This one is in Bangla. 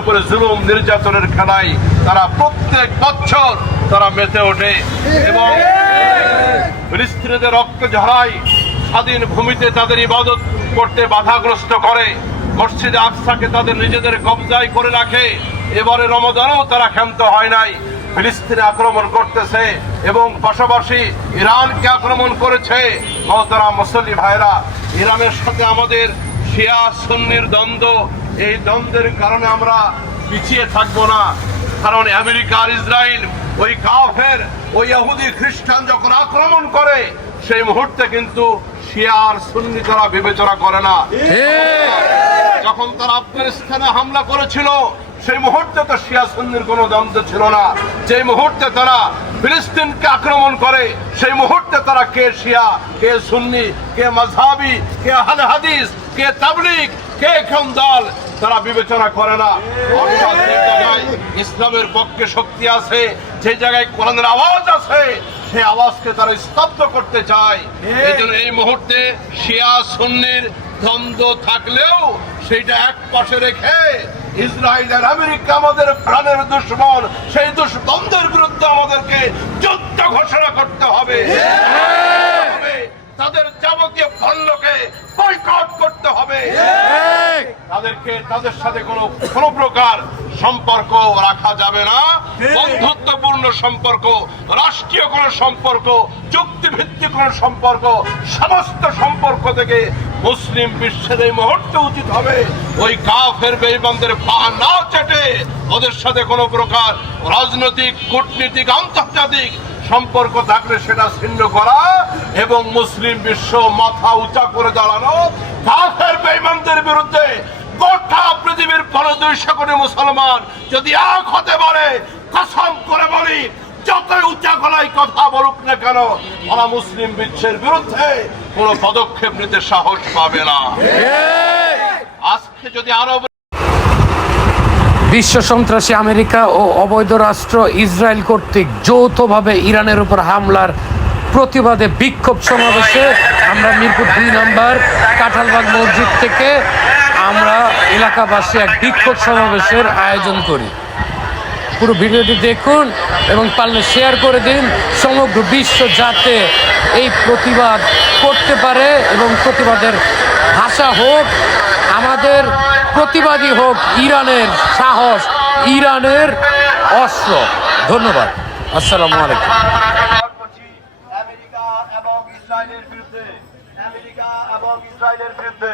উপরে জুলুম নির্যাতনের খেলায় তারা প্রত্যেক বছর তারা মেতে ওঠে এবং ফিলিস্তিনিদের রক্ত ঝরায়, স্বাধীন ভূমিতে তাদের ইবাদত করতে বাধাগ্রস্ত করে, মসজিদে আকসাকে তাদের নিজেদের কবজায় করে রাখে। এবারে রমজানেও তারা ক্ষান্ত হয় নাই, ফিলিস্তিনে আক্রমণ করতেছে এবং পাশাপাশি ইরানকে আক্রমণ করেছে। তারা মুসল্লি ভাইরা, ইরানের সাথে আমাদের শিয়া সুন্নির দ্বন্দ্ব, এই দ্বন্দ্বের কারণে আমরা পিছিয়ে থাকবো না। কারণ আমেরিকা আর ইসরায়েল, ওই কাফের ওই ইহুদি খ্রিস্টান যখন আক্রমণ করে সেই মুহূর্তে কিন্তু শিয়া আর সুন্নি তারা বিবেচনা করে না। যখন তারা আফগানিস্তানে হামলা করেছিল সেই মুহূর্তে তো শিয়া সুন্নির কোনো দ্বন্দ্ব ছিল না। যে মুহূর্তে তারা ফিলিস্তিনকে আক্রমণ করে সেই মুহূর্তে তারা কে শিয়া, কে সুন্নি, কে মাযহাবি, কে আহলে হাদিস, কে তাবলীগ, কে কোন দল তারা বিবেচনা করে না। ইসলামের পক্ষে শক্তি আছে, যে জায়গায় কোরআনের আওয়াজ আছে সেই আওয়াজকে তারা স্তব্ধ করতে চায়। এই জন্য এই মুহূর্তে শিয়া সুন্নির দ্বন্দ্ব থাকলেও সেইটা এক পাশে রেখে ইসরায়েল আর আমেরিকা আমাদের প্রাণের দুশ্মন, সেই দ্বন্দ্বের বিরুদ্ধে আমাদেরকে যুদ্ধ ঘোষণা করতে হবে। তাদের যাবতীয় পণ্যকে বয়কট করতে হবে। তাদের সাথে কোনো প্রকার সম্পর্ক রাখা যাবে না। বন্ধুত্বপূর্ণ সম্পর্ক, রাষ্ট্রীয় কোন সম্পর্ক, চুক্তিভিত্তিক কোন সম্পর্ক, সমস্ত সম্পর্ক থেকে মুসলিম বিশ্বের এই মুহূর্তে উচিত হবে ওই কাফের বেঈমানদের পা না চেটে ওদের সাথে কোনো প্রকার রাজনৈতিক, কূটনীতিক, আন্তর্জাতিক সম্পর্ক থাকলে সেটা ছিন্ন করা এবং মুসলিম বিশ্ব মাথা উঁচা করে দাঁড়ানো। কাফের বেঈমানদের বিরুদ্ধে গোটা পৃথিবীর 200 কোটি মুসলমান যদি এক হতে পারে, কসম করে বলি যতই উঁচা গলায় কথা বলুক না কেন, ওরা মুসলিম বিশ্বের বিরুদ্ধে কোনো পদক্ষেপ নিতে সাহস পাবে না। আজকে যদি আরো বিশ্ব সন্ত্রাসী আমেরিকা ও অবৈধ রাষ্ট্র ইসরায়েল কর্তৃক যৌথভাবে ইরানের উপর হামলার প্রতিবাদে বিক্ষোভ সমাবেশে আমরা মিরপুর 2 নম্বর কাঁঠালবাগ মসজিদ থেকে আমরা এলাকাবাসী এক বিক্ষোভ সমাবেশের আয়োজন করি। পুরো ভিডিওটি দেখুন এবং পারলে শেয়ার করে দিন, সমগ্র বিশ্ব যাতে এই প্রতিবাদ করতে পারে এবং প্রতিবাদের ভাষা হোক, আমাদের প্রতিবাদী হোক ইরানের সাহস, ইরানের অস্ত্র। ধন্যবাদ। আসসালামু আলাইকুম। আমেরিকা এবং ইসরায়েলের বিরুদ্ধে, আমেরিকা এবং ইসরায়েলের বিরুদ্ধে